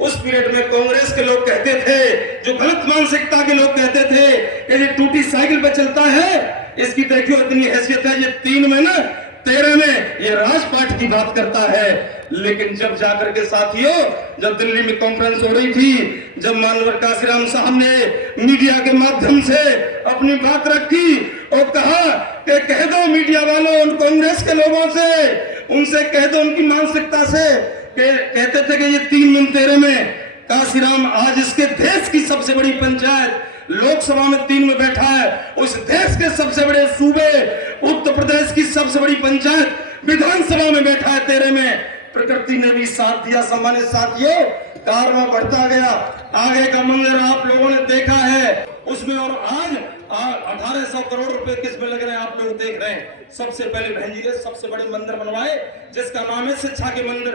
उस पीरियड में कांग्रेस के लोग कहते थे, जो गलत मानसिकता के लोग कहते थे कि ये टूटी साइकिल पे चलता है, इसकी देखियो इतनी हैसियत है, ये 3 में ना 13 में ये राजपाट की बात करता है। लेकिन जब जाकर के साथियों, जब दिल्ली में कॉन्फ्रेंस हो रही थी, जब मानवर काशीराम साहब ने मीडिया के माध्यम से अपनी बात रखी और कहा कि कह दो मीडिया वालों उन कांग्रेस के लोगों से, उनसे कह दो उनकी मानसिकता से, कहते थे कि ये 3 में 13 में काशीराम आज इसके देश की सबसे बड़ी पंचायत लोकसभा में 3 में बैठा है, उस देश के सबसे बड़े सूबे उत्तर प्रदेश की सबसे बड़ी पंचायत विधानसभा में बैठा है 13 में। प्रकृति ने भी साथ दिया। सम्मानित साथियों, कारवां बढ़ता गया, आगे का मंजर आप लोगों ने देखा है उसमें। और आज 1800 करोड़ रुपए किस में लग रहे हैं आप लोग देख रहे हैं। सबसे पहले बहन जी ने सबसे बड़े मंदिर बनवाए जिसका नाम है शिक्षा के मंदिर,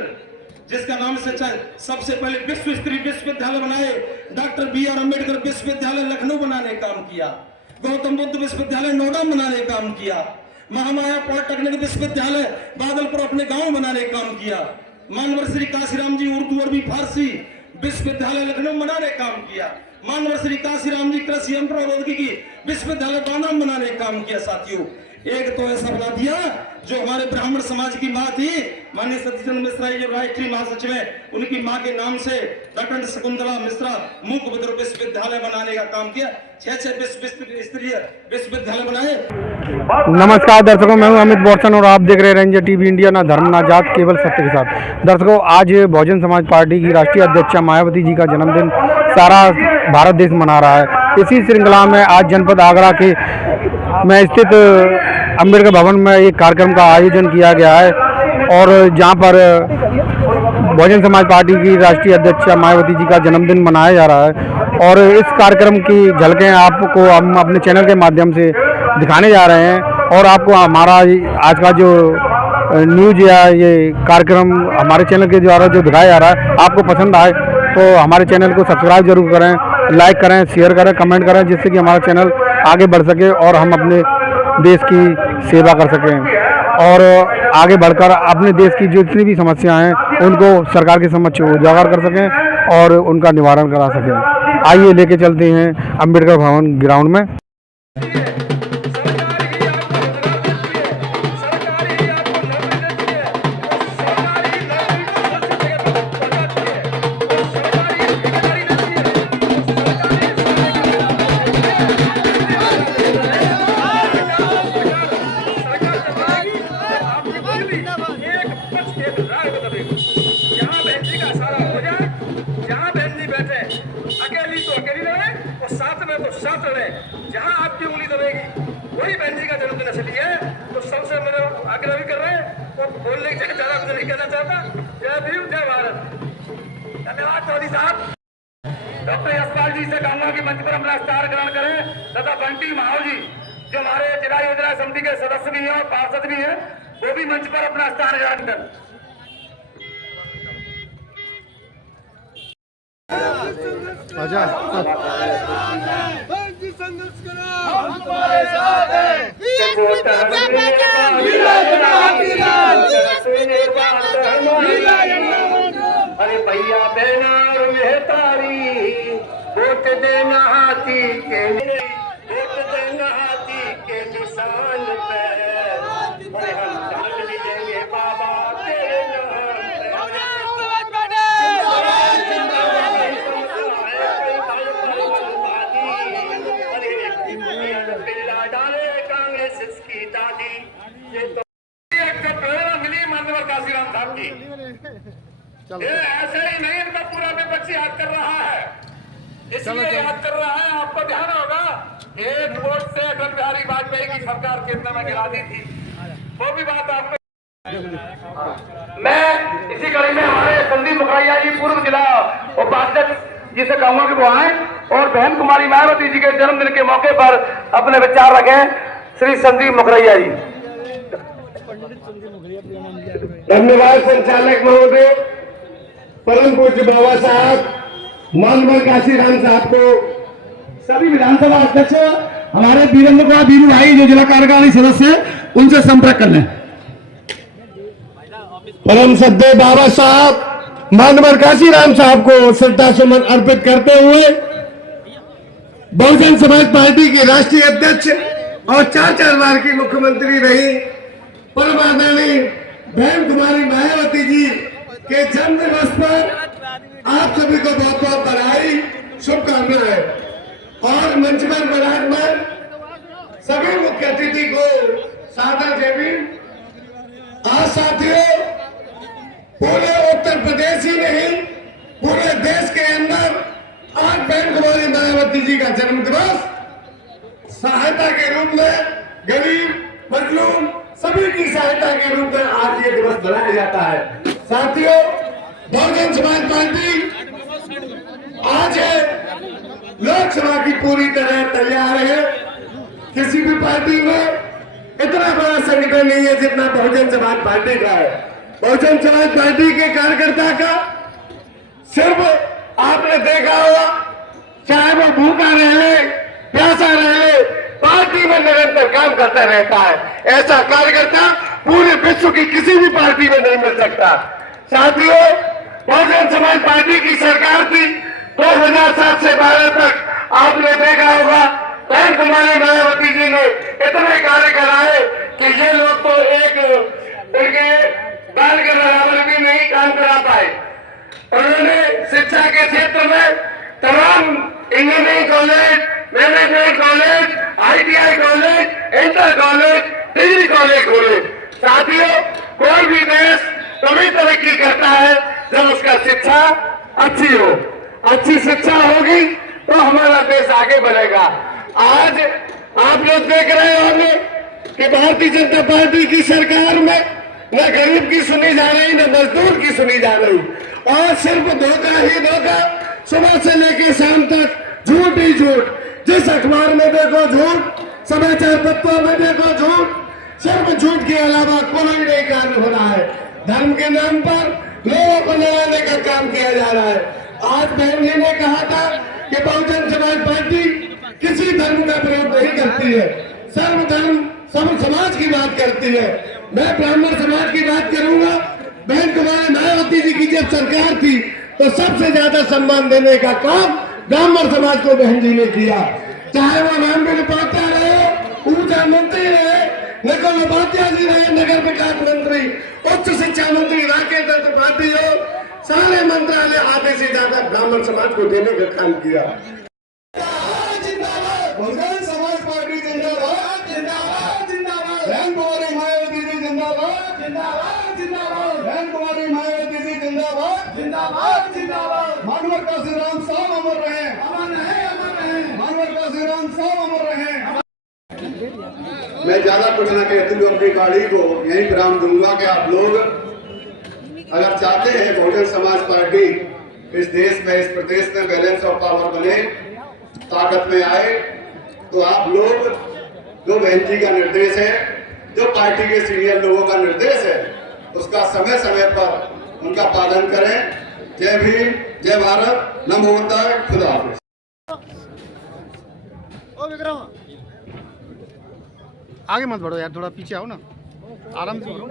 जिसका नाम है शिक्षा। सबसे पहले विश्व स्तरीय विश्वविद्यालय बनाए, डॉक्टर BR अम्बेडकर विश्वविद्यालय लखनऊ बनाने काम किया, गौतम बुद्ध विश्वविद्यालय नोएडा बनाने काम किया, महामाया पॉलिटेक्निक विश्वविद्यालय बादलपुर अपने गांव बनाने काम किया, मानवर श्री काशीराम जी उर्दू अरबी फारसी विश्वविद्यालय लखनऊ बनाने काम किया, मानवर श्री काशीराम जी कृषि यंत्र प्रौद्योगिकी विश्वविद्यालय बानाम बनाने काम किया। साथियों, एक तो ऐसा बना दिया जो हमारे ब्राह्मण समाज की मां थी, माननीय सतीचंद्र मिश्रा जो राष्ट्रीय महासचिव है, उनकी मां के नाम से डॉक्टर शकुंतला मिश्रा मूक बधिर विश्वविद्यालय बनाने का काम किया। 6 विश्व स्तरीय विश्वविद्यालय बनाए। नमस्कार दर्शकों, मैं हूं अमित बोरसन और आप देख रहे हैं रेंजर टीवी इंडिया, ना धर्म ना जात, केवल सत्य के साथ। दर्शकों, आज बहुजन समाज पार्टी की राष्ट्रीय अध्यक्षा मायावती जी का जन्मदिन सारा भारत देश मना रहा है। इसी श्रृंखला में आज जनपद आगरा के में स्थित अम्बेडकर भवन में एक कार्यक्रम का आयोजन किया गया है और जहां पर बहुजन समाज पार्टी की राष्ट्रीय अध्यक्षा मायावती जी का जन्मदिन मनाया जा रहा है। और इस कार्यक्रम की झलकें आपको हम अपने चैनल के माध्यम से दिखाने जा रहे हैं और आपको हमारा आज का जो न्यूज़ या ये कार्यक्रम हमारे चैनल के द्वारा जो दिखाया जा रहा है आपको पसंद आए तो हमारे चैनल को सब्सक्राइब जरूर करें, लाइक करें, शेयर करें, कमेंट करें, जिससे कि हमारा चैनल आगे बढ़ सके और हम अपने देश की सेवा कर सकें और आगे बढ़कर अपने देश की जो जितनी भी समस्याएं हैं उनको सरकार के समक्ष उजागर कर सकें और उनका निवारण करा सकें। आइए लेके चलते हैं अम्बेडकर भवन ग्राउंड में। जहां आपकी उंगली दबेगी वही बहन जी का जन्मदिन असली है। तो सबसे मेरे आग्रह भी कर रहे हैं और बोलने की जगह ज्यादा कुछ नहीं कहना चाहता। जय भीम, जय भारत। धन्यवाद चौधरी साहब। डॉक्टर यशपाल जी से कहूंगा कि मंच पर अपना स्थान ग्रहण करें तथा बंटी माहौल जी जो हमारे जिला योजना समिति के सदस्य भी हैं और पार्षद भी हैं, वो भी मंच पर अपना स्थान ग्रहण करें। संघर्ष करो, हमारे साथ है। अरे भैया बहना मेहतारी वोट देना हाथी के, वोट देना हाथी के निशान पे, अरे हम जान भी देंगे बाबा तेरे नाम पे। ये ऐसे ही नहीं, इनका पूरा विपक्ष याद कर रहा है, इसलिए याद कर रहा है। आपको ध्यान होगा एक वोट से अटल बिहारी वाजपेयी की सरकार केंद्र में गिरा दी थी, वो भी बात आपको। मैं इसी कड़ी में हमारे संदीप मुखरिया जी पूर्व जिला उपाध्यक्ष जी से कहूंगा कि वो आए और बहन कुमारी मायावती जी के जन्मदिन के मौके पर अपने विचार रखें। श्री संदीप मुखरिया जी। धन्यवाद संचालक महोदय, परम पूज्य बाबा साहब मानवर काशीराम साहब को, सभी विधानसभा अध्यक्ष, हमारे वीरेंद्र कुमार वीरू भाई जो जिला कार्यकारिणी सदस्य है उनसे संपर्क कर लें। परम सद्य बाबा साहब मानवर काशीराम साहब को श्रद्धासुमन अर्पित करते हुए बहुजन समाज पार्टी की राष्ट्रीय अध्यक्ष और 4 बार की मुख्यमंत्री रही परम आदरणीय बहन कुमारी मायावती जी के जन्म दिवस पर आप सभी को बहुत बहुत बधाई, शुभकामनाएं। और मंच पर विराजमान सभी मुख्य अतिथि को सादर जय भीम। आज साथियों, पूरे उत्तर प्रदेश ही नहीं पूरे देश के अंदर आज बहन कुमारी मायावती जी का जन्म दिवस सहायता के रूप में गरीब मजलूम सभी की सहायता के रूप में आज ये दिवस मनाया जाता है। साथियों, बहुजन समाज पार्टी आज लोकसभा की पूरी तरह तैयार है। किसी भी पार्टी में इतना बड़ा संगठन नहीं है जितना बहुजन समाज पार्टी का है। बहुजन समाज पार्टी के कार्यकर्ता का सिर्फ आपने देखा होगा, चाहे वो भूखा रहे प्यासा रहे, पार्टी में निरंतर काम करता रहता है। ऐसा कार्यकर्ता पूरे विश्व की किसी भी पार्टी में नहीं मिल सकता। साथियों, बहुजन समाज पार्टी की सरकार थी 2007 से 12 तक। आपने देखा होगा बहन कुमारी मायावती जी ने इतने कार्य कराए कि ये लोग तो एक उनके बाल के बराबर भी नहीं काम करा पाए। उन्होंने शिक्षा के क्षेत्र में तमाम engineering college, management college, ITI college, inter college, degree college खोले। साथियों, कोई भी देश तभी तरक्की करता है जब उसका शिक्षा अच्छी हो। अच्छी शिक्षा होगी तो हमारा देश आगे बढ़ेगा। आज आप लोग देख रहे होंगे कि भारतीय जनता पार्टी की सरकार में न गरीब की सुनी जा रही न मजदूर की सुनी जा रही, और सिर्फ धोखा ही धोखा, सुबह से लेकर शाम तक झूठ ही झूठ। जिस अखबार में देखो झूठ, समाचार पत्रों में देखो झूठ, सिर्फ झूठ के अलावा कोई नहीं कार्य हो रहा है। धर्म के नाम पर लोगों को लड़ाने का काम किया जा रहा है। आज बहन जी ने कहा था कि बहुजन समाज पार्टी किसी धर्म का विरोध नहीं करती है, सर्वधर्म सब समाज की बात करती है। मैं ब्राह्मण समाज की बात करूंगा। बहन कुमारी मायावती जी की जब सरकार थी तो सबसे ज्यादा सम्मान देने का काम ब्राह्मण समाज को बहन जी ने किया। चाहे वो रामबिल पात्रा रहे, ऊर्जा मंत्री रहे, नकल उपाध्याय जी रहे, नगर विकास मंत्री, उच्च शिक्षा मंत्री राकेश त्रिपाठी हो, सारे मंत्रालय आधे से ज्यादा ब्राह्मण समाज को देने का काम किया। बहुजन समाज पार्टी जिंदाबाद, जिंदाबाद, जिंदाबाद। बहन कुमारी मायावती जी जिंदाबाद, जिंदाबाद, जिंदाबाद। बहन कुमारी मायावती जी जिंदाबाद, जिंदाबाद, जिंदाबाद। मानवर काशीराम साहब अमर रहे, अमर रहे, अमर रहे। मानवर काशीराम साहब अमर रहे। मैं ज्यादा कुछ ना कहती हूँ, अपनी गाड़ी को यहीं विराम दूंगा कि आप लोग अगर चाहते हैं बहुजन समाज पार्टी इस देश में, इस प्रदेश में बैलेंस ऑफ पावर बने, ताकत में आए, तो आप लोग जो बहन जी का निर्देश है, जो पार्टी के सीनियर लोगों का निर्देश है, उसका समय समय पर उनका पालन करें। जय भीम, जय भारत, नमो बुद्धाय, खुदा हाफिज। आगे मत बढ़ो यार, थोड़ा पीछे आओ ना, आराम से बढ़ो।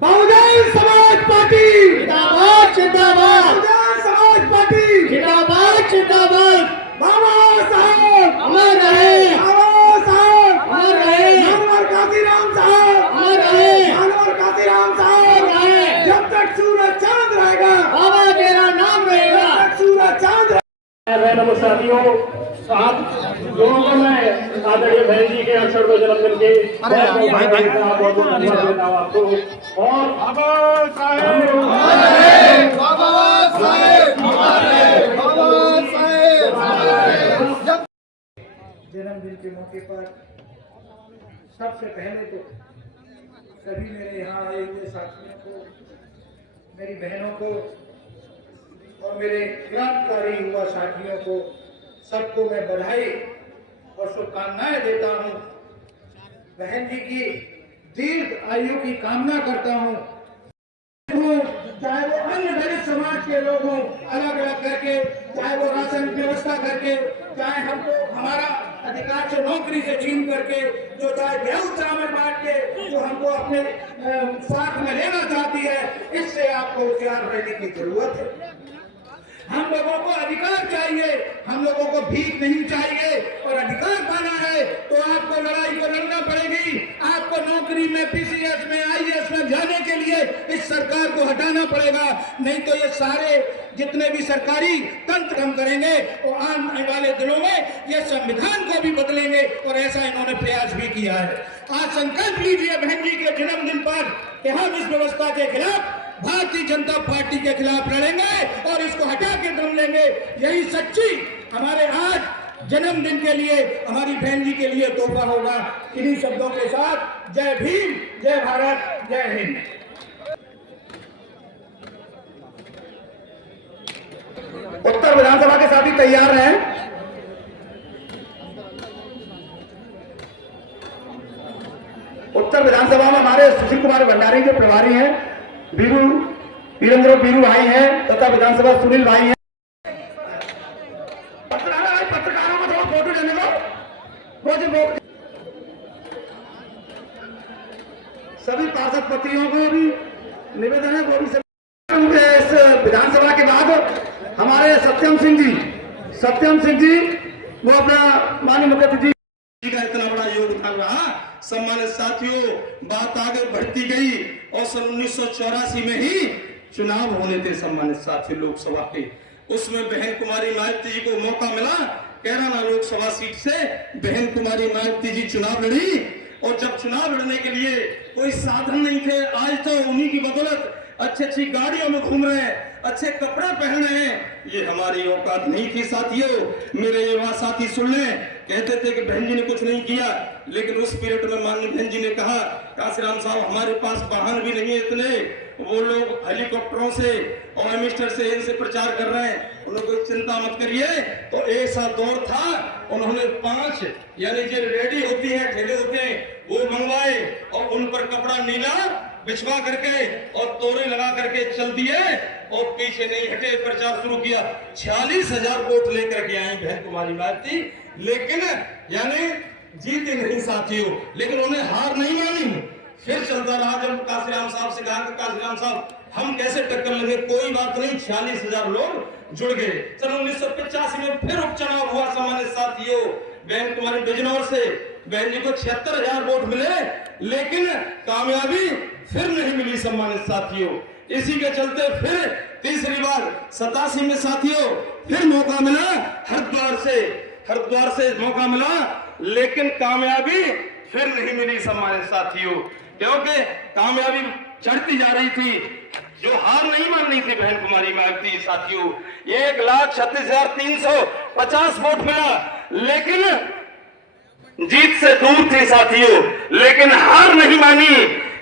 बहुजन समाज पार्टी जिंदाबाद, जिंदाबाद। बहुजन समाज पार्टी जिंदाबाद, जिंदाबाद। बाबा साहब अमर रहे, बाबा साहब अमर रहे। मानवर काशीराम साहब अमर रहे, मानवर काशीराम साहब रहे। जब तक सूरज चांद रहेगा बाबा तेरा नाम रहेगा, जब तक सूरज चांद नमो साथियों, आप लोगों को मैं आदरणीय बहन जी के अक्षर को जन्मदिन के बहुत धन्यवाद देता हूँ आपको। और जन्मदिन के मौके पर सबसे पहले तो सभी मेरे यहाँ आए हुए साथियों को, मेरी बहनों को और मेरे क्रांतिकारी युवा साथियों को, सबको मैं बधाई और शुभकामनाएं देता हूँ। बहन जी की दीर्घ आयु की कामना करता हूँ। चाहे वो अन्य दलित समाज के लोग हों, अलग अलग करके, चाहे वो राशन व्यवस्था करके, चाहे हमको हमारा अधिकार से नौकरी से छीन करके जो चाहे गेहूं चावल बांट के जो हमको अपने साथ में लेना चाहती है, इससे आपको होशियार रहने की जरूरत है। हम लोगों को अधिकार चाहिए, हम लोगों को भीख नहीं चाहिए। और अधिकार पाना है तो आपको लड़ाई को लड़ना पड़ेगी। आपको नौकरी में, पीसीएस में, आईएएस में जाने के लिए इस सरकार को हटाना पड़ेगा, नहीं तो ये सारे जितने भी सरकारी तंत्र हम करेंगे वो आने वाले दिनों में ये संविधान को भी बदलेंगे। और ऐसा इन्होंने प्रयास भी किया है। आज संकल्प लीजिए बहन जी के जन्मदिन पर कि हम इस व्यवस्था के खिलाफ, भारतीय जनता पार्टी के खिलाफ लड़ेंगे और इसको हटा के दम लेंगे। यही सच्ची हमारे आज जन्मदिन के लिए, हमारी बहन जी के लिए तोहफा होगा। इन्हीं शब्दों के साथ जय भीम, जय भारत, जय हिंद। उत्तर विधानसभा के साथी तैयार हैं। उत्तर विधानसभा में हमारे सुशील कुमार भंडारी जो प्रभारी हैं, वीरेंद्र बीरू भाई हैं तथा विधानसभा सुनील भाई हैं। पत्रकारों को थोड़ा फोटो लेने दो। सभी पार्षद पत्रियों को भी निवेदन है, वो भी इस विधानसभा के बाद हमारे सत्यम सिंह जी वो अपना माननीय मुख्यमंत्री जी का इतना बड़ा योगदान रहा। सम्मानित साथियों, बात आगे बढ़ती गई और सन 1984 में ही चुनाव होने थे सम्मानित साथियों लोकसभा के। उसमें बहन कुमारी मायावती जी को मौका मिला। कैराना लोकसभा सीट से बहन कुमारी मायावती जी चुनाव लड़ी। और जब चुनाव लड़ने के लिए कोई साधन नहीं थे, आज तो उन्हीं की बदौलत अच्छी गाड़ियों में घूम रहे हैं, अच्छे कपड़े पहन रहे हैं। ये हमारी औकात नहीं थी साथियों। मेरे युवा साथी सुन लें, कहते थे कि बहन जी ने कुछ नहीं किया, लेकिन उस पीरियड में माननीय बहन जी ने कहा, काशीराम साहब हमारे पास वाहन भी नहीं है इतने, वो लोग हेलीकॉप्टरों से और एमिस्टर से इनसे प्रचार कर रहे हैं, उन्होंने कोई चिंता मत करिए। तो ऐसा दौर था, उन्होंने 5 यानी जो रेडी होती है, ठेले होते हैं, वो मंगवाए और उन पर कपड़ा नीला बिछवा करके और तोरे लगा करके चल दिए और पीछे नहीं हटे, प्रचार शुरू किया। 46,000 वोट लेकर के आई बहन कुमारी मायावती, लेकिन यानी जीती नहीं साथियों। लेकिन उन्हें हार नहीं मानी, फिर चलता रहा। जब काशीराम साहब से कहा कि काशीराम साहब हम कैसे टक्कर लेंगे, कोई बात नहीं, 46,000 लोग जुड़ गए। सन 1985 में फिर उपचुनाव हुआ सम्मानित साथियों। बहन कुमारी बिजनौर से बहन जी को 76,000 वोट मिले, लेकिन कामयाबी फिर नहीं मिली सम्मानित साथियों। इसी के चलते फिर तीसरी बार 87 में साथियों फिर मौका मिला, हरिद्वार से मौका मिला, लेकिन कामयाबी फिर नहीं मिली सम्मानित साथियों, क्योंकि कामयाबी चढ़ती जा रही थी। जो हार नहीं मान रही थी बहन कुमारी मायावती साथियों। 1,36,350 वोट मिला, लेकिन जीत से दूर थी साथियों, लेकिन हार नहीं मानी।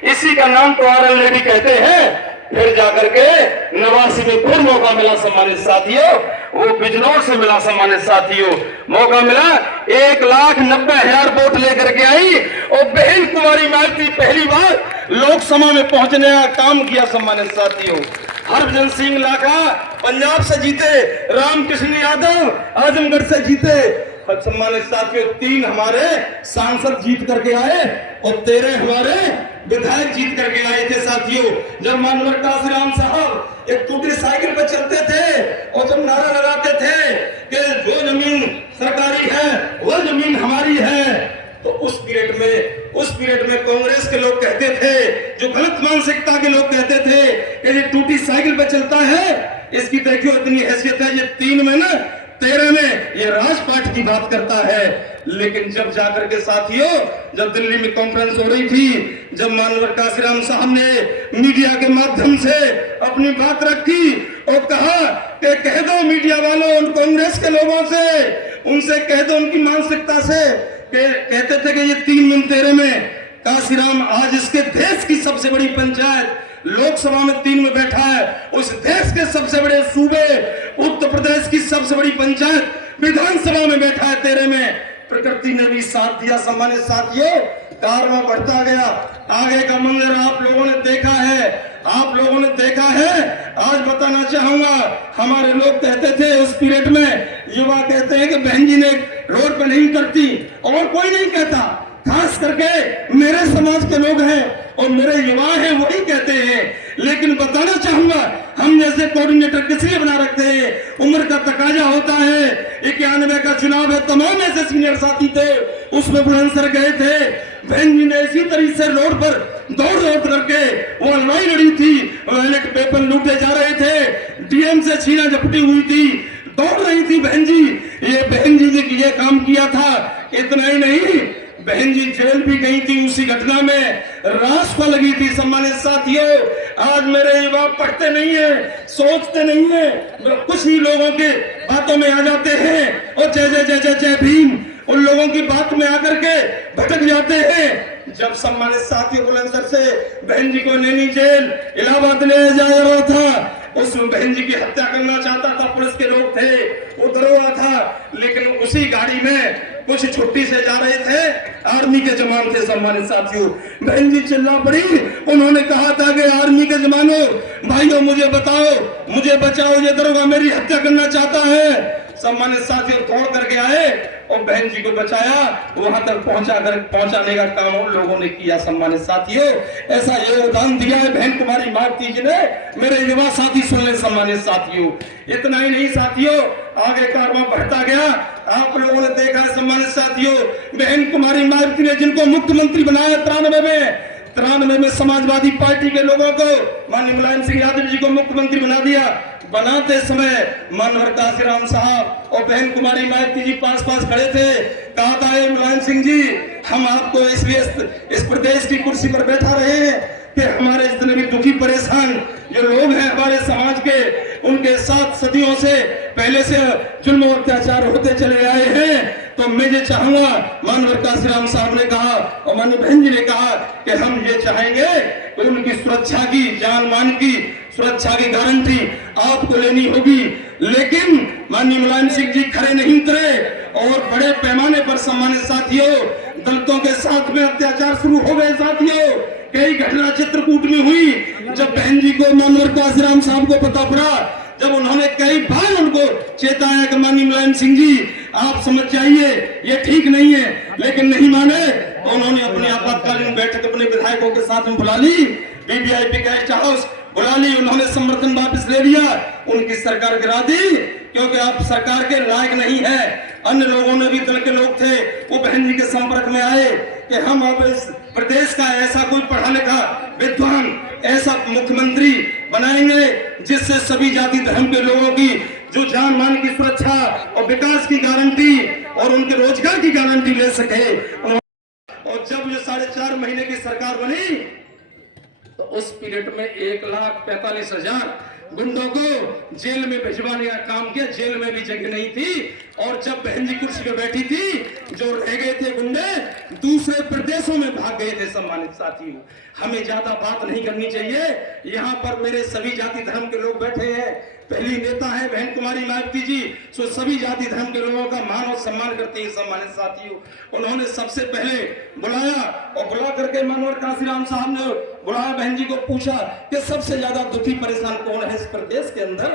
इसी का नाम तो आरएल लेडी कहते हैं। फिर जाकर के 89 में फिर मौका मिला सम्मानित साथियों, वो बिजनौर से मिला सम्मानित साथियों, मौका मिला। 1,90,000 वोट लेकर के आई और बहन कुमारी मायावती पहली बार लोकसभा में पहुंचने का काम किया सम्मानित साथियों। हरभजन सिंह लाखा पंजाब से जीते, रामकृष्ण यादव आजमगढ़ से जीते, सम्मानित साथियों 3 हमारे सांसद जीत करके आए और 13 हमारे विधायक जीत करके आए थे साथियों। जब माननीय काशीराम साहब एक टूटी साइकिल पर चलते थे और जब नारा लगाते थे कि जो जमीन सरकारी है वो जमीन हमारी है, तो उस पीरियड में कांग्रेस के लोग कहते थे, जो गलत मानसिकता के लोग कहते थे कि ये टूटी साइकिल पे चलता है, इसकी देखियो इतनी हैसियत है, ये 3 में ना 13 में ये राजपाट की बात करता है। लेकिन जब जाकर के साथियों, जब दिल्ली में कॉन्फ्रेंस हो रही थी, जब माननीय काशीराम साहब ने मीडिया के माध्यम से अपनी बात रखी और कहा कि कह दो मीडिया वालों उन कांग्रेस के लोगों से, उनसे कह दो उनकी मानसिकता से, कहते थे कि ये 3 में 13 में काशीराम आज इसके देश की सबसे बड़ी पंचायत लोकसभा में 3 में बैठा है, उस देश के सबसे बड़े सूबे उत्तर प्रदेश की सबसे बड़ी पंचायत विधानसभा में बैठा है 13 में। प्रकृति ने भी साथ दिया सम्मानित साथियों, कारवां बढ़ता गया। आगे का मंजर आप लोगों ने देखा है। आज बताना चाहूंगा, हमारे लोग कहते थे उस पीरियड में युवा कहते हैं कि बहन जी ने रोड पे नहीं करती, और कोई नहीं कहता, खास करके मेरे समाज के लोग हैं और मेरे युवा हैं वही कहते हैं। लेकिन बताना चाहूंगा, हम जैसे कोऑर्डिनेटर किस लिए बना रखते हैं, उम्र का तकाजा होता है। 91 का चुनाव है, तमाम ऐसे सीनियर साथी थे, उसमें बुलंदशहर गए थे, बहन जी ने इसी तरीके से रोड पर दौड़ करके वो लड़ाई लड़ी थी, बैलेट पेपर लूटे जा रहे थे, डीएम से छीना झपटी हुई थी, दौड़ रही थी बहन जी। ये बहन जी ने ये काम किया था। इतना ही नहीं, बहन जी जेल भी गई थी उसी घटना में, राष्ट्र को लगी थी। सम्मानित साथियों, आज मेरे युवा पढ़ते नहीं है, सोचते नहीं है, कुछ ही लोगों के बातों में आ जाते हैं और जय जय जय जय जय भीम उन लोगों की बात में आकर के भटक जाते हैं। जब सम्मानित साथियों बुलंदशहर से बहन जी को नैनी जेल इलाहाबाद ले जाया रहा था, उसमें बहन जी की हत्या करना चाहता था, पुलिस के लोग थे, वो दरोगा था, लेकिन उसी गाड़ी में कुछ छुट्टी से जा रहे थे, आर्मी के जवान थे। सम्मानित साथियों, बहन जी चिल्ला पड़ी, उन्होंने कहा था कि आर्मी के जवानों, भाइयों मुझे बताओ, मुझे बचाओ, ये दरोगा मेरी हत्या करना चाहता है। सम्मानित साथियों दौड़ करके आए और बहन जी को बचाया, वहां तक पहुंचाने का काम उन लोगों ने किया। सम्मानित साथियों, ऐसा योगदान दिया है बहन कुमारी मायावती जी ने। मेरे युवा साथी सुन ले सम्मानित साथियों। इतना ही नहीं साथियों, आगे कारवां बढ़ता गया। आप लोगों ने देखा है सम्मानित साथियों, बहन कुमारी मायावती ने जिनको मुख्यमंत्री बनाया 93 में समाजवादी पार्टी के लोगों को, माननीय मुलायम सिंह यादव जी को मुख्यमंत्री बना दिया। बनाते समय मानवर काशीराम साहब और बहन कुमारी मायावती जी पास खड़े थे। कहा था मुलायम सिंह जी, हम आपको इसलिए इस प्रदेश की कुर्सी पर बैठा रहे हैं कि हमारे जितने भी दुखी परेशान जो लोग हैं हमारे समाज के, उनके साथ सदियों से पहले से जुल्म और अत्याचार होते चले आए हैं। तो मैं ये चाहूंगा, मानवर काशीराम साहब ने कहा और माननीय बहन जी ने कहा कि हम ये चाहेंगे कि उनकी सुरक्षा की, जान मान की सुरक्षा की गारंटी आपको लेनी होगी। लेकिन माननीय मुलायम सिंह जी खड़े नहीं उतरे और बड़े पैमाने पर सम्मानित साथियों दलितों के साथ में अत्याचार शुरू हो गए। साथियों, कई घटना चित्रकूट में हुई। जब बहन जी को, मानवर काशीराम साहब को पता पड़ा, जब उन्होंने कई बार उनको चेताया कि माननीय मुलायम सिंह जी आप समझ जाइए, ये ठीक नहीं है, लेकिन नहीं माने, तो उन्होंने अपनी आपातकालीन बैठक अपने विधायकों के साथ में बुला ली, वीवीआईपी गेस्ट हाउस बुला ली। उन्होंने समर्थन वापस ले लिया, उनकी सरकार गिरा दी, क्योंकि आप सरकार के लायक नहीं है। अन्य लोगों ने भी, दल के लोग थे, वो बहन जी के संपर्क में आए कि हम अब इस प्रदेश का ऐसा कोई पढ़ा लिखा विद्वान, ऐसा मुख्यमंत्री बनाएंगे जिससे सभी जाति धर्म के लोगों की जो जान मान की सुरक्षा और विकास की गारंटी और उनके रोजगार की गारंटी ले सके। और जब ये 4.5 महीने की सरकार बनी तो उस पीरियड में 1,45,000 गुंडों को जेल में भिजवाने का काम किया। जेल में भी जगह नहीं थी। और जब बहन जी कुर्सी पे बैठी थी, जो रह गए थे गुंडे दूसरे प्रदेशों में भाग गए थे। सम्मानित साथियों, हमें ज्यादा बात नहीं करनी चाहिए। यहाँ पर मेरे सभी जाति धर्म के लोग बैठे हैं, पहली नेता है बहन कुमारी मायावती जी, सो सभी जाति धर्म के लोगों का मान और सम्मान करते हैं। सम्मानित साथियों, उन्होंने सबसे पहले बुलाया और बुला करके मानवर काशीराम साहब ने बुलाया, बहन जी को पूछा कि सबसे ज्यादा दुखी परेशान कौन है इस प्रदेश के अंदर,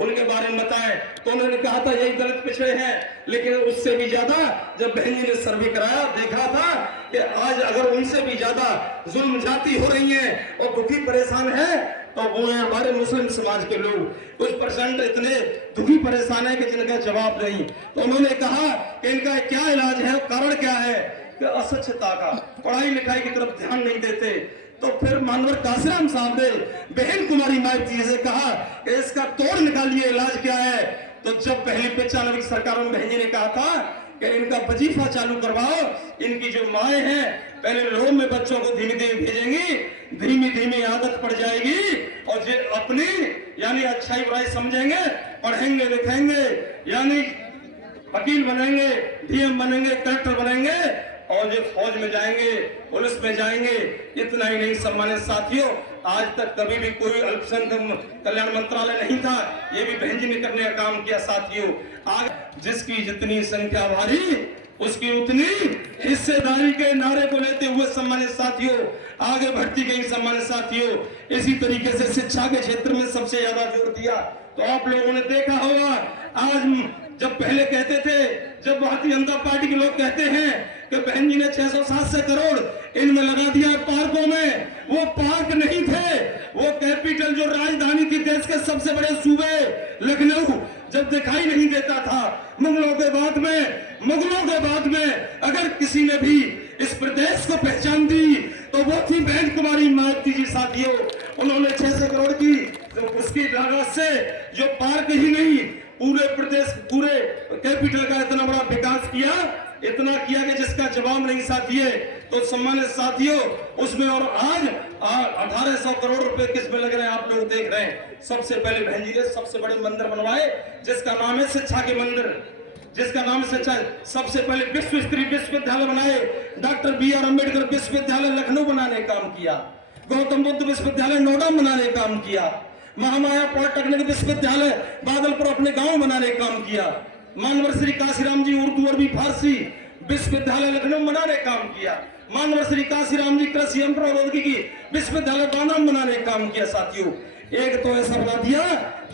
उनके बारे में बताएं। तो उन्होंने कहा था यही दलित पिछड़े हैं। लेकिन उससे भी ज्यादा जब बहन जी ने सर्वे कराया, देखा था कि आज अगर उनसे भी ज्यादा जुल्म जाति हो रही है और दुखी परेशान है तो वो है हमारे मुस्लिम समाज के लोग। कुछ परसेंट इतने दुखी परेशान है कि जिनका जवाब नहीं। तो उन्होंने कहा कि इनका क्या इलाज है, कारण क्या है, कि अशिक्षिता का, पढ़ाई लिखाई की तरफ ध्यान नहीं देते। तो फिर मानवर काशीराम साहब ने बहन कुमारी मायावती जी से कहा कि इसका तोड़ निकालिए, इलाज क्या है। तो जब पहली 95 सरकारों में बहन जी ने कहा था कि इनका वजीफा चालू करवाओ, इनकी जो माएँ हैं पहले लोम में बच्चों को धीमे धीमे भेजेंगी, धीमी धीमी आदत पड़ जाएगी और जो अपनी यानी अच्छाई बुराई समझेंगे, पढ़ेंगे लिखेंगे, यानी वकील बनेंगे, डीएम बनेंगे, कलेक्टर बनेंगे और जो फौज में जाएंगे, पुलिस में जाएंगे। इतना ही नहीं सम्मानित साथियों, आज तक कभी भी कोई अल्पसंख्यक कल्याण मंत्रालय नहीं था, ये भी बहन जी ने करने का काम किया। साथियों, आज जिसकी जितनी संख्या भारी उसकी उतनी हिस्सेदारी के नारे को लेते हुए सम्मानित साथियों आगे बढ़ती गई। सम्मानित साथियों, इसी तरीके से शिक्षा के क्षेत्र में सबसे ज्यादा जोर दिया। तो आप लोगों ने देखा होगा आज जब पहले कहते थे, जब भारतीय जनता पार्टी के लोग कहते हैं कि बहन जी ने 600-700 करोड़ इनमें लगा दिया पार्कों में, वो पार्क नहीं थे, वो कैपिटल जो राजधानी थी देश के सबसे बड़े सूबे लखनऊ जब दिखाई नहीं देता था मुगलों के बाद में अगर किसी ने भी इस प्रदेश को पहचान दी तो वो थी बहन कुमारी मायावती जी। साथियों, उन्होंने 600 करोड़ की उसकी लागत से जो पार्क ही नहीं पूरे प्रदेश, पूरे कैपिटल का इतना बड़ा विकास किया, इतना किया कि जिसका जवाब नहीं साथियों। तो सम्मानित साथियों, उसमें और आज 1800 करोड़ रुपए किस में लग रहे हैं आप लोग देख रहे हैं। सबसे पहले बहन जी ने सबसे बड़े मंदिर बनवाए जिसका नाम है शिक्षा के मंदिर, जिसका नाम शिक्षा। सबसे पहले विश्व स्तरीय विश्वविद्यालय बनाए, डॉक्टर BR अम्बेडकर विश्वविद्यालय लखनऊ बनाने का काम किया, गौतम बुद्ध विश्वविद्यालय नोएडा बनाने का काम किया, महामाया पॉलिटेक्निक विश्वविद्यालय बादलपुर अपने गांव बनाने का काम किया, मानवर श्री काशीराम जी उर्दू अरबी फारसी विश्वविद्यालय लखनऊ बनाने का काम किया, मानवर श्री काशीराम जी कृषि एवं प्रौद्योगिकी विश्वविद्यालय बानाम बनाने का काम किया। साथियों, एक तो ऐसा बना दिया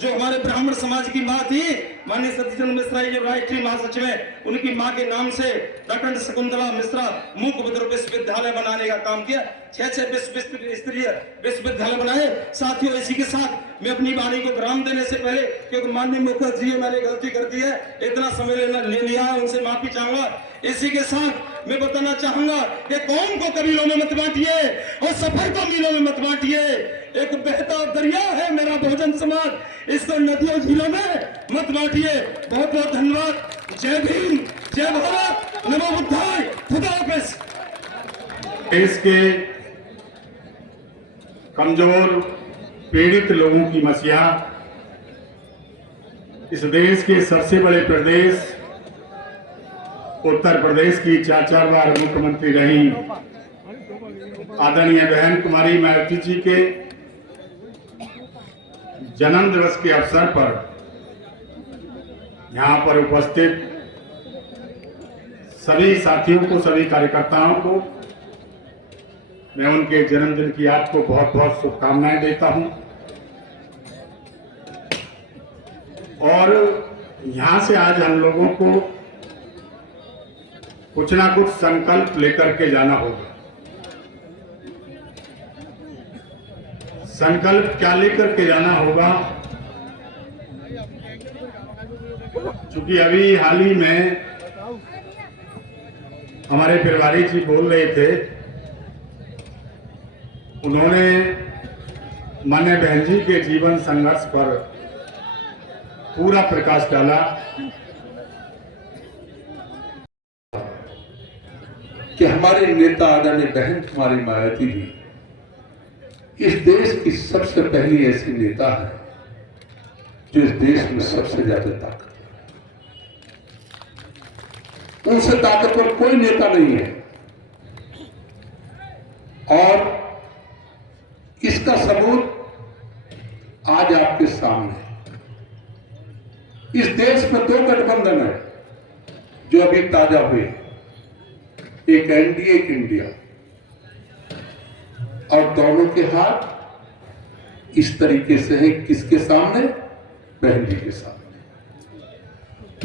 जो हमारे ब्राह्मण समाज की मां थी माननीय सतीचंद्र मिश्रा जी जो राष्ट्रीय महासचिव है, उनकी मां के नाम से डॉक्टर शकुंतला मिश्रा मूक बधिर विश्वविद्यालय बनाने का काम किया। 6 विश्व स्तरीय विश्वविद्यालय बनाए। साथियों, इसी के साथ मैं अपनी वाणी को विराम देने से पहले, क्योंकि माननीय मुखर्जी जी मैंने गलती कर दी है, इतना समय ले लिया है, उनसे माफी चाहूंगा। इसी के साथ मैं बताना चाहूंगा कि कौम को कबीलों में मत बांटिए और सफर को मीलों में मत बांटिए। एक बहता दरिया है मेरा बहुजन समाज, इसको नदियों झीलों में मत बांटिए। बहुत बहुत धन्यवाद। जय भीम, जय भारत, नमो बुद्धाय, खुदा हाफिज। देश के कमजोर पीड़ित लोगों की मसीहा, इस देश के सबसे बड़े प्रदेश उत्तर प्रदेश की 4 बार मुख्यमंत्री रही आदरणीय बहन कुमारी मायावती जी के जन्म दिवस के अवसर पर यहाँ पर उपस्थित सभी साथियों को, सभी कार्यकर्ताओं को मैं उनके जन्मदिन की आपको बहुत बहुत शुभकामनाएं देता हूं। और यहाँ से आज हम लोगों को कुछ ना कुछ संकल्प लेकर के जाना होगा। संकल्प क्या लेकर के जाना होगा? क्योंकि अभी हाल ही में हमारे प्रभारी जी बोल रहे थे, उन्होंने माननीय बहन जी के जीवन संघर्ष पर पूरा प्रकाश डाला कि हमारे नेता आदरणीय बहन कुमारी मायावती जी इस देश की सबसे पहली ऐसी नेता है जो इस देश में सबसे ज्यादा ताकत है। उनसे ताकतवर कोई नेता नहीं है। और इसका सबूत आज आपके सामने है। इस देश में 2 गठबंधन है जो अभी ताजा हुए, एक एनडीए, एक इंडिया, और दोनों के हाथ इस तरीके से हैं, किसके सामने? बहन जी के सामने।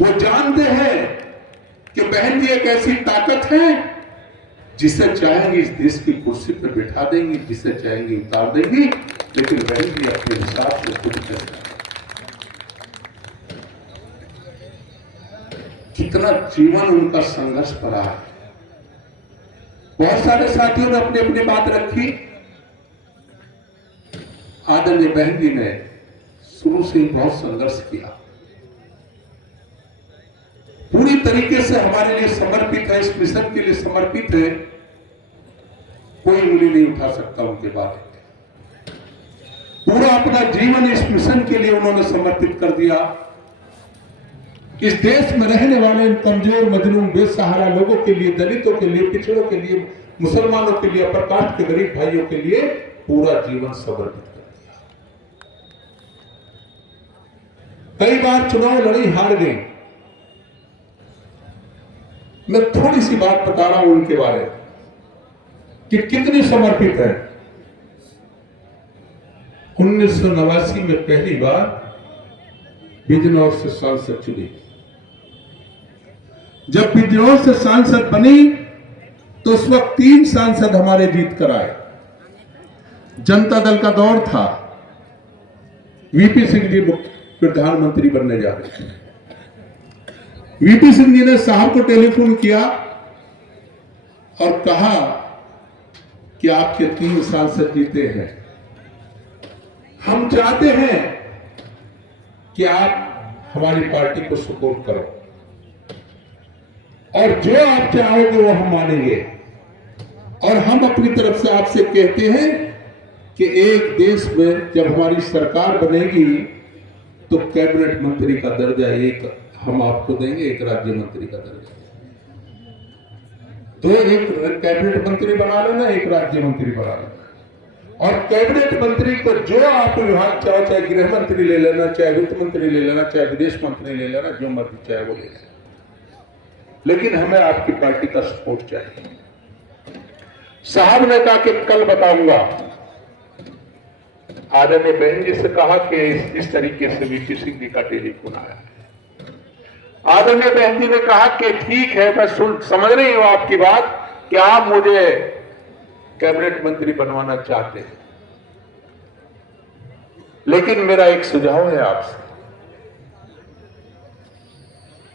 वो जानते हैं कि बहन जी एक ऐसी ताकत है जिसे चाहेंगे इस देश की कुर्सी पर बिठा देंगे, जिसे चाहेंगे उतार देंगे, लेकिन बहन जी अपने हिसाब से खुद करेंगे। कितना जीवन उनका संघर्ष पर रहा है। बहुत सारे साथियों ने अपनी अपनी बात रखी। आदरणीय बहन जी ने शुरू से ही बहुत संघर्ष किया, पूरी तरीके से हमारे लिए समर्पित है, इस मिशन के लिए समर्पित है। कोई उंगली नहीं उठा सकता उनके बारे में। पूरा अपना जीवन इस मिशन के लिए उन्होंने समर्पित कर दिया। इस देश में रहने वाले इन कमजोर, मजलूम, बेसहारा लोगों के लिए, दलितों के लिए, पिछड़ों के लिए, मुसलमानों के लिए, अपर कास्ट के गरीब भाइयों के लिए पूरा जीवन समर्पित कर दिया। कई बार चुनाव लड़ी, हार गई। मैं थोड़ी सी बात बता रहा हूं उनके बारे में कि कितनी समर्पित है। 1989 में पहली बार बिजनौर से सांसद चुनी, जब विद्रोह से सांसद बनी तो उस वक्त 3 सांसद हमारे जीत कर आए। जनता दल का दौर था, वीपी सिंह जी प्रधानमंत्री बनने जा रहे थे। वीपी सिंह जी ने साहब को टेलीफोन किया और कहा कि आपके 3 सांसद जीते हैं, हम चाहते हैं कि आप हमारी पार्टी को सपोर्ट करो और जो आप चाहोगे वो हम मानेंगे। और हम अपनी तरफ से आपसे कहते हैं कि एक देश में जब हमारी सरकार बनेगी तो कैबिनेट मंत्री का दर्जा एक हम आपको देंगे, एक राज्य मंत्री का दर्जा। तो एक कैबिनेट मंत्री बना लेना, एक राज्य मंत्री बना लेना। और कैबिनेट मंत्री को जो आप विभाग चाहो, चाहे गृह मंत्री ले लेना, चाहे वित्त मंत्री ले लेना, चाहे विदेश मंत्री ले लेना, जो मर्जी चाहे वो ले लेना, लेकिन हमें आपकी पार्टी का सपोर्ट चाहिए। साहब ने कहा कि कल बताऊंगा। आदरणीय बहन जी से कहा कि इस तरीके से वीपी सिंह जी का टेलीफोन आया है। आदरणीय बहन जी ने कहा कि ठीक है, मैं समझ रही हूं आपकी बात कि आप मुझे कैबिनेट मंत्री बनवाना चाहते हैं, लेकिन मेरा एक सुझाव है आपसे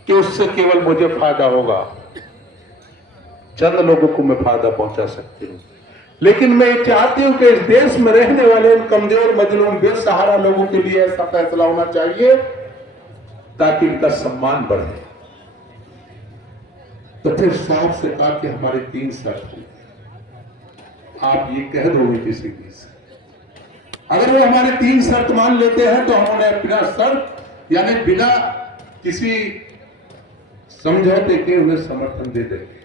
कि उससे केवल मुझे फायदा होगा, चंद लोगों को मैं फायदा पहुंचा सकती हूं, लेकिन मैं ये चाहती हूं कि इस देश में रहने वाले उन कमजोर, मजलूम, बेसहारा लोगों के लिए ऐसा फैसला होना चाहिए ताकि इनका सम्मान बढ़े। तो फिर साहब से कहा कि हमारे 3 शर्त हैं, आप ये कह दो वीपी सिंह जी से, अगर वो हमारे 3 शर्त मान लेते हैं तो हम उन्हें बिना शर्त यानी बिना किसी समझौते के उन्हें समर्थन दे देंगे,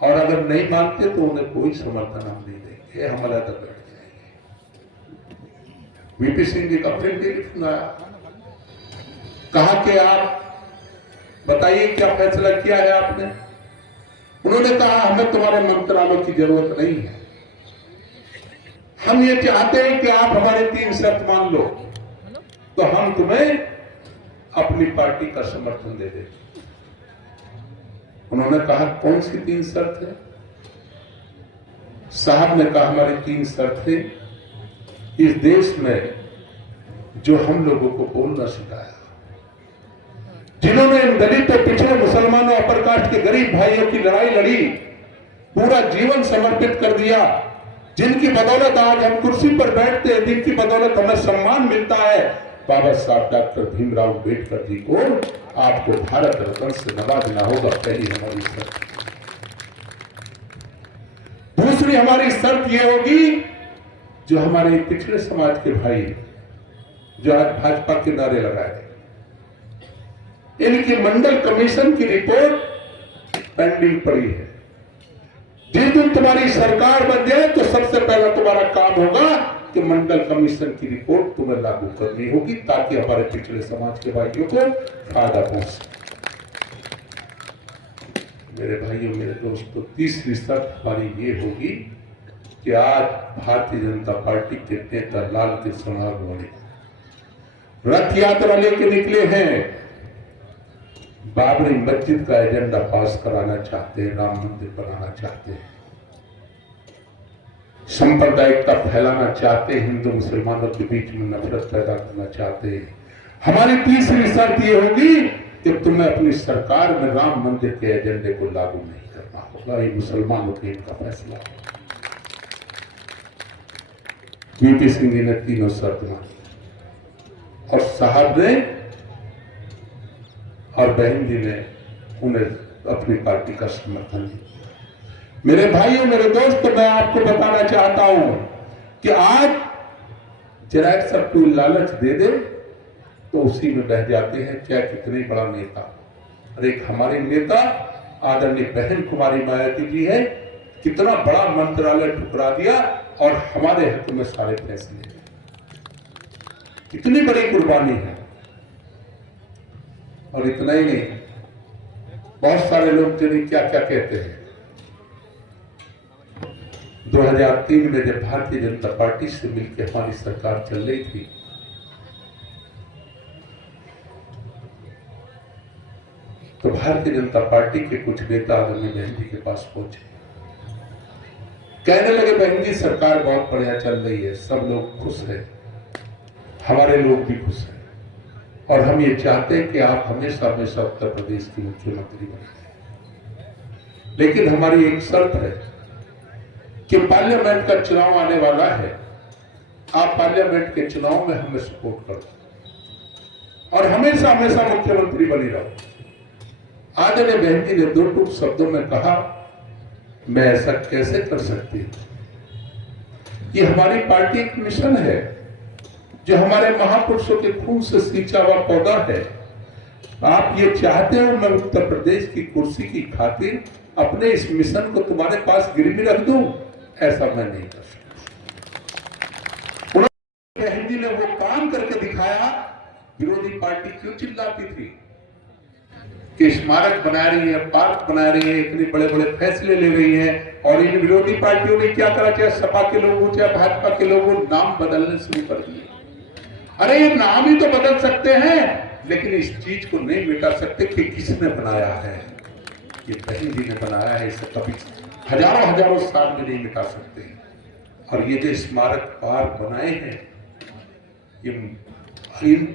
और अगर नहीं मानते तो उन्हें कोई समर्थन हम नहीं देंगे, हम अलग बैठ जाएंगे। वीपी सिंह जी का फिर टेलीफोन आया, कहा कि आप बताइए क्या फैसला किया है आपने। उन्होंने कहा हमें तुम्हारे मंत्रालय की जरूरत नहीं है, हम ये चाहते हैं कि आप हमारे 3 शर्त मान लो तो हम तुम्हें अपनी पार्टी का समर्थन दे देंगे। उन्होंने कहा कौन सी 3 शर्त है। साहब ने कहा हमारी 3 शर्त है, इस देश में जो हम लोगों को बोलना सिखाया, जिन्होंने इन दलित और पिछड़े मुसलमानों, अपर कास्ट के गरीब भाइयों की लड़ाई लड़ी, पूरा जीवन समर्पित कर दिया, जिनकी बदौलत आज हम कुर्सी पर बैठते हैं, जिनकी बदौलत हमें सम्मान मिलता है, बाबा साहब डॉक्टर भीमराव अंबेडकर जी को आपको भारत रत्न से नवाजना होगा, पहली हमारी शर्त। दूसरी हमारी शर्त यह होगी, जो हमारे पिछड़े समाज के भाई जो आज भाजपा के नारे लगाए, इनकी मंडल कमीशन की रिपोर्ट पेंडिंग पड़ी है। जिस दिन तुम्हारी सरकार बन जाए तो सबसे पहला तुम्हारा काम होगा कि मंडल कमीशन की रिपोर्ट तुम्हें लागू करनी होगी, ताकि हमारे पिछड़े समाज के भाइयों को फायदा पहुंच सके। मेरे भाइयों, मेरे दोस्तों, तीसरी शर्त हमारी ये होगी कि आज भारतीय जनता पार्टी के नेता लाल के समाज वाले रथ यात्रा लेके निकले हैं, बाबरी मस्जिद का एजेंडा पास कराना चाहते हैं, राम मंदिर बनाना चाहते हैं, सांप्रदायिकता फैलाना चाहते हैं, हिंदू मुसलमानों के बीच में नफरत पैदा करना चाहते हैं। हमारी तीसरी शर्त यह होगी कि तुम्हें अपनी सरकार में राम मंदिर के एजेंडे को लागू नहीं करना होगा, ये मुसलमानों के इनका फैसला है। वीपी सिंह जी ने तीनों शर्त मानी और साहब ने और बहन जी ने उन्हें अपनी पार्टी का समर्थन दिया। मेरे भाइयों, मेरे दोस्तों, मैं आपको बताना चाहता हूं कि आज जरा सब कोई लालच दे दे तो उसी में बह जाते हैं, चाहे कितने बड़ा नेता। और एक हमारे नेता आदरणीय बहन कुमारी मायावती जी है, कितना बड़ा मंत्रालय ठुकरा दिया और हमारे हक में सारे फैसले, कितनी बड़ी कुर्बानी है। और इतना ही नहीं, बहुत सारे लोग जिन्हें क्या क्या कहते हैं। 2003 में जब भारतीय जनता पार्टी से मिलकर हमारी सरकार चल रही थी, तो भारतीय जनता पार्टी के कुछ नेता आदरणीय बहन जी के पास पहुंचे, कहने लगे बहन जी सरकार बहुत बढ़िया चल रही है, सब लोग खुश हैं, हमारे लोग भी खुश हैं और हम ये चाहते हैं कि आप हमेशा हमेशा उत्तर प्रदेश की मुख्यमंत्री बने, लेकिन हमारी एक शर्त है कि पार्लियामेंट का चुनाव आने वाला है, आप पार्लियामेंट के चुनाव में हमें सपोर्ट करो और हमेशा हमेशा मुख्यमंत्री बनी रहो। आदरणीय बहन जी ने दो टूक शब्दों में कहा, मैं ऐसा कैसे कर सकती हूं? ये हमारी पार्टी एक मिशन है जो हमारे महापुरुषों के खून से सींचा हुआ पौधा है। आप ये चाहते हो मैं उत्तर प्रदेश की कुर्सी की खातिर अपने इस मिशन को तुम्हारे पास गिरवी रख दूं? ऐसा मैं नहीं कर सकता। बहन जी ने वो काम करके दिखाया, विरोधी पार्टी क्यों चिल्लाती थी कि स्मारक बना रही है, पार्क बना रही है, इतने बड़े बड़े फैसले ले रही है, और इन विरोधी पार्टियों ने क्या करा, चाहे सपा के लोगों चाहे भाजपा के लोगों, नाम बदलने शुरू कर दिए। अरे ये नाम ही तो बदल सकते हैं, लेकिन इस चीज को नहीं मिटा सकते कि किसने बनाया है। ये बहन जी ने बनाया है, इसे कभी हजारों हजारों साल में नहीं मिटा सकते। और ये जो स्मारक पार्क बनाए हैं, ये इन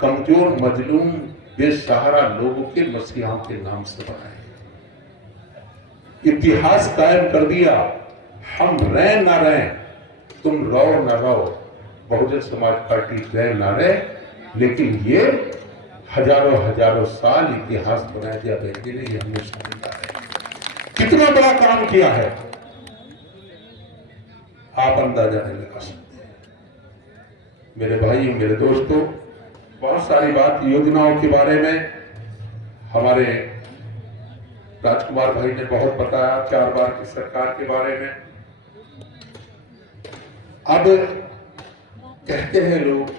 कमजोर मजलूम बेसहारा लोगों के मसीहाओं के नाम से बनाए, इतिहास कायम कर दिया। हम रहे ना रहे, तुम रहो ना रहो, बहुजन समाज पार्टी रहे ना रहे, लेकिन ये हजारों हजारों साल इतिहास बना दिया बहन जी ने, ये हमेशा जिंदा है। कितना बड़ा काम किया है आप अंदाजा नहीं लगा सकते। मेरे भाइयों मेरे दोस्तों, बहुत सारी बात योजनाओं के बारे में हमारे राजकुमार भाई ने बहुत बताया, 4 बार की सरकार के बारे में। अब कहते हैं लोग,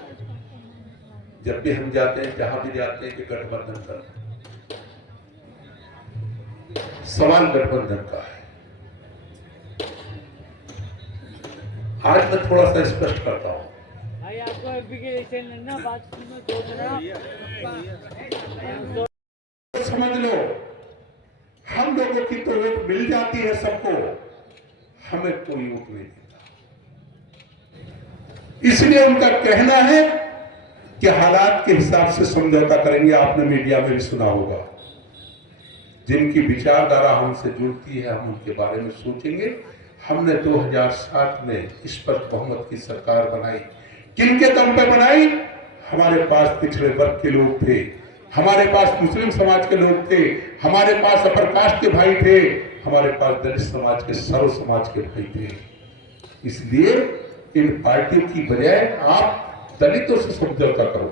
जब भी हम जाते हैं जहां भी जाते हैं कि गठबंधन कर, सवाल गठबंधन का है। आज मैं थोड़ा सा स्पष्ट करता हूं, समझ लो, हम लोगों की तो वोट मिल जाती है सबको, हमें कोई वोट नहीं देता। इसलिए उनका कहना है कि हालात के हिसाब से समझौता करेंगे। आपने मीडिया में भी सुना होगा, जिनकी विचारधारा हमसे जुड़ती है हम उनके बारे में सोचेंगे। हमने 2007 में स्पष्ट बहुमत की सरकार बनाई, किनके दम पे बनाई? हमारे पास पिछड़े वर्ग के लोग थे, हमारे पास मुस्लिम समाज के लोग थे, हमारे पास अपर कास्ट के भाई थे, हमारे पास दलित समाज के, सर्व समाज के भाई थे। इसलिए इन पार्टियों की बजाय आप दलितों से समझौता करो,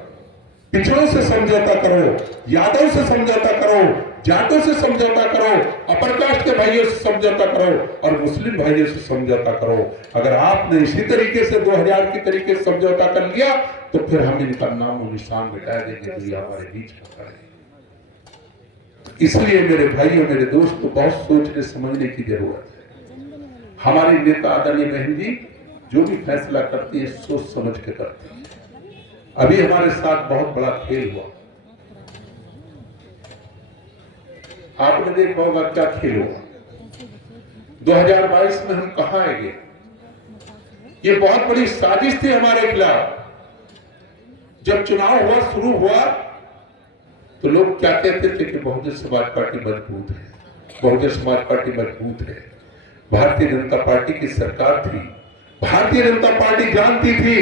पिछड़ों से समझौता करो, यादव से समझौता करो, जाटों से समझौता करो, अपर कास्ट के भाइयों से समझौता करो और मुस्लिम भाइयों से समझौता करो। अगर आपने इसी तरीके से 2000 की तरीके से समझौता कर लिया तो फिर हम इनका नाम और निशान मिटा देंगे, जो हमारे बीच में खड़े। इसलिए मेरे भाइयों मेरे दोस्तों, बहुत सोचने समझने की जरूरत है। हमारी नेता आदरणीय बहन जी जो भी फैसला करती है सोच समझ के करती है। अभी हमारे साथ बहुत बड़ा खेल हुआ, आपने देखा होगा क्या खेल हुआ। 2022 में हम कहां आएंगे? ये बहुत बड़ी साजिश थी हमारे खिलाफ। जब चुनाव हुआ, शुरू हुआ, तो लोग क्या कहते थे कि बहुजन समाज पार्टी मजबूत है, बहुजन समाज पार्टी मजबूत है। भारतीय जनता पार्टी की सरकार थी, भारतीय जनता पार्टी जानती थी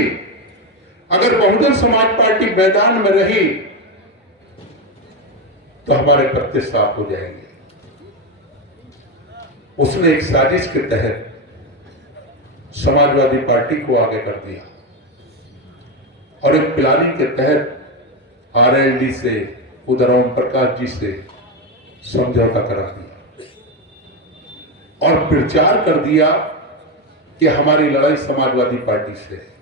अगर बहुजन समाज पार्टी मैदान में रही तो हमारे पत्ते साफ हो जाएंगे। उसने एक साजिश के तहत समाजवादी पार्टी को आगे कर दिया और एक प्लानिंग के तहत आरएलडी से, उधर ओम प्रकाश जी से समझौता करा दिया और प्रचार कर दिया कि हमारी लड़ाई समाजवादी पार्टी से है।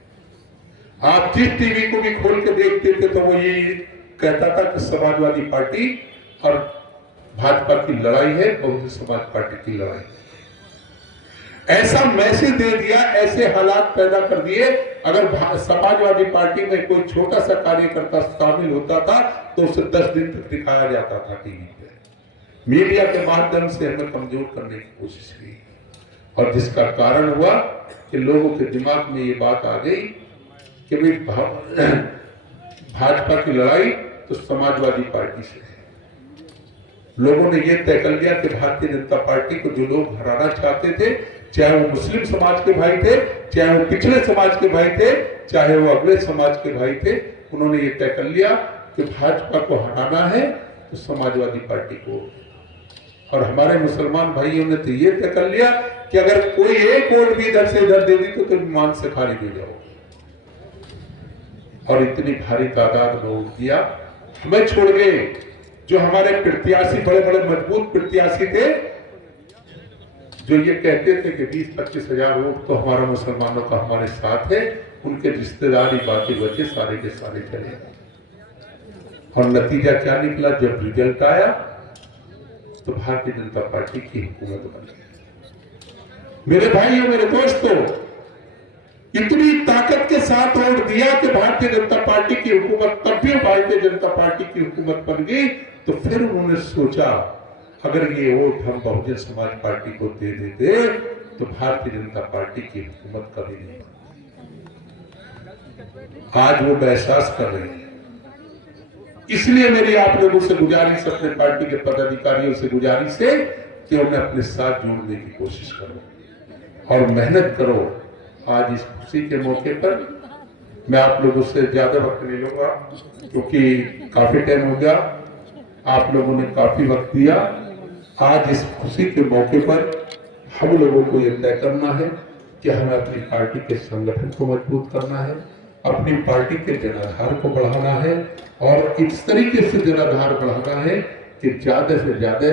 आप जिस टीवी को भी खोल के देखते थे तो वो ये कहता था कि समाजवादी पार्टी और भाजपा की लड़ाई है, बहुजन समाज पार्टी की लड़ाई है। ऐसा मैसेज दे दिया, ऐसे हालात पैदा कर दिए। अगर समाजवादी पार्टी में कोई छोटा सा कार्यकर्ता शामिल होता था तो उसे 10 दिन तक दिखाया जाता था टीवी पे। मीडिया के माध्यम से हमें कमजोर करने की कोशिश की, और जिसका कारण हुआ कि लोगों के दिमाग में ये बात आ गई कि भाई भाजपा की लड़ाई तो समाजवादी पार्टी से है। लोगों ने ये तय कर लिया कि भारतीय जनता पार्टी को जो लोग हराना चाहते थे, चाहे वो मुस्लिम समाज के भाई थे, चाहे वो पिछले समाज के भाई थे, चाहे वो अगले समाज के भाई थे, उन्होंने ये तय कर लिया कि भाजपा को हराना है तो समाजवादी पार्टी को। और हमारे मुसलमान भाइयों ने तो ये तय कर लिया कि अगर कोई एक वोट भी इधर से इधर दे दी तो तुम ईमान से खारिज हो जाओ। और इतनी भारी तादाद में वोट दिया, हमें छोड़ गए। जो हमारे प्रत्याशी, बड़े बड़े मजबूत प्रत्याशी थे, जो ये कहते थे कि 20-25 हजार वोट तो हमारा मुसलमानों का हमारे साथ है, उनके रिश्तेदारी बाकी बचे सारे के सारे चले। और नतीजा क्या निकला? जब रिजल्ट आया तो भारतीय जनता पार्टी की हुकूमत बन गई। मेरे भाइयों, मेरे दोस्तों, इतनी ताकत के साथ वोट दिया कि भारतीय जनता पार्टी की हुकूमत, तब भी भारतीय जनता पार्टी की हुकूमत बन गई। तो फिर उन्होंने सोचा अगर ये वोट हम बहुजन समाज पार्टी को दे देते तो भारतीय जनता पार्टी की हुकूमत कभी नहीं। आज वो एहसास कर रहे हैं। इसलिए मेरी आप लोगों से गुजारिश, अपने पार्टी के पदाधिकारियों से गुजारिश है कि उन्हें अपने साथ जोड़ने की कोशिश करो और मेहनत करो। आज इस खुशी के मौके पर मैं आप लोगों से ज्यादा वक्त नहीं लूंगा क्योंकि काफी टाइम हो गया, आप लोगों ने काफी वक्त दिया। आज इस खुशी के मौके पर हम लोगों को यह तय करना है कि हमें अपनी पार्टी के संगठन को मजबूत करना है, अपनी पार्टी के जनाधार को बढ़ाना है और इस तरीके से जनाधार बढ़ाना है कि ज्यादा से ज्यादा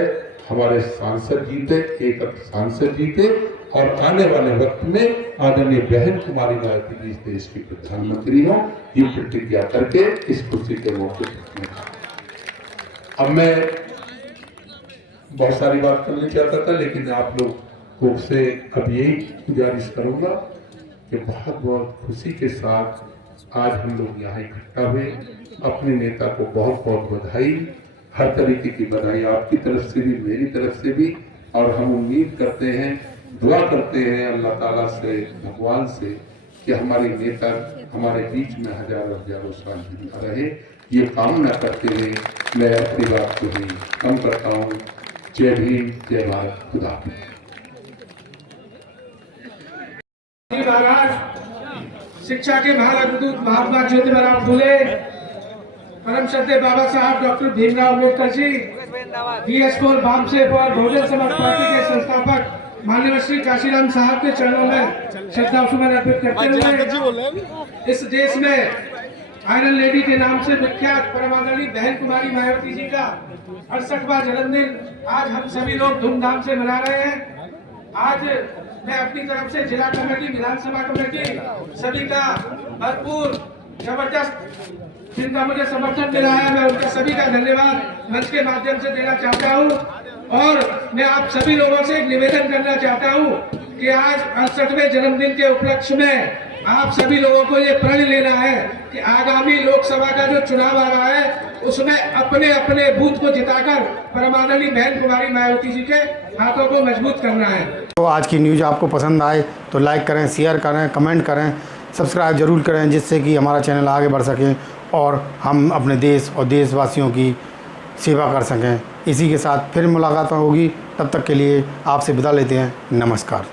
हमारे सांसद जीते, एक सांसद जीते और आने वाले वक्त में आदरणीय बहन कुमारी मायावती जी इस देश की प्रधानमंत्री हो, ये प्रतिज्ञा करके इस खुशी के मौके पर। अब मैं बहुत सारी बात करना चाहता था, लेकिन आप लोग से अब यही गुजारिश करूंगा कि बहुत बहुत खुशी के साथ आज हम लोग यहाँ इकट्ठा हुए। अपने नेता को बहुत बहुत बधाई, हर तरीके की बधाई आपकी तरफ से भी, मेरी तरफ से भी। और हम उम्मीद करते हैं, दुआ करते हैं अल्लाह ताला से, भगवान से कि हमारे नेता हमारे बीच में हजारों हजारों साल जिंदा रहे। ये कामना करते हुए मैं अपनी बात को ही कम करता हूँ। जय भीम, जय भारत, खुदा हाफिज़। महाराज शिक्षा के महाराजदूत महात्मा ज्योतिबा फुले, परम श्रद्धेय बाबा साहब डॉक्टर भीमराव अम्बेडकर जी, BS4 वामसेप और बहुजन समाज पार्टी के संस्थापक माननीय श्री काशीराम साहब के चरणों में श्रद्धा सुमन अर्पित करते हुए इस देश में आयरन लेडी के नाम से विख्यात परम आदरणीय बहन कुमारी मायावती जी का 68वां जन्मदिन आज हम सभी लोग धूमधाम से मना रहे हैं। आज मैं अपनी तरफ से जिला कमेटी, विधानसभा कमेटी सभी का भरपूर जबरदस्त जिनका मुझे समर्थन मिला है, मैं उनका सभी का धन्यवाद मंच के माध्यम से देना चाहता हूं। और मैं आप सभी लोगों से एक निवेदन करना चाहता हूं कि आज 68वें जन्मदिन के उपलक्ष्य में आप सभी लोगों को ये प्रण लेना है कि आगामी लोकसभा का जो चुनाव आ रहा है उसमें अपने अपने बूथ को जिताकर परमादरणीय बहन कुमारी मायावती जी के हाथों को मजबूत करना है। तो आज की न्यूज़ आपको पसंद आए तो लाइक करें, शेयर करें, कमेंट करें, सब्सक्राइब जरूर करें, जिससे कि हमारा चैनल आगे बढ़ सके और हम अपने देश और देशवासियों की सेवा कर सकें। इसी के साथ फिर मुलाकात होगी, तब तक के लिए आपसे विदा लेते हैं। नमस्कार।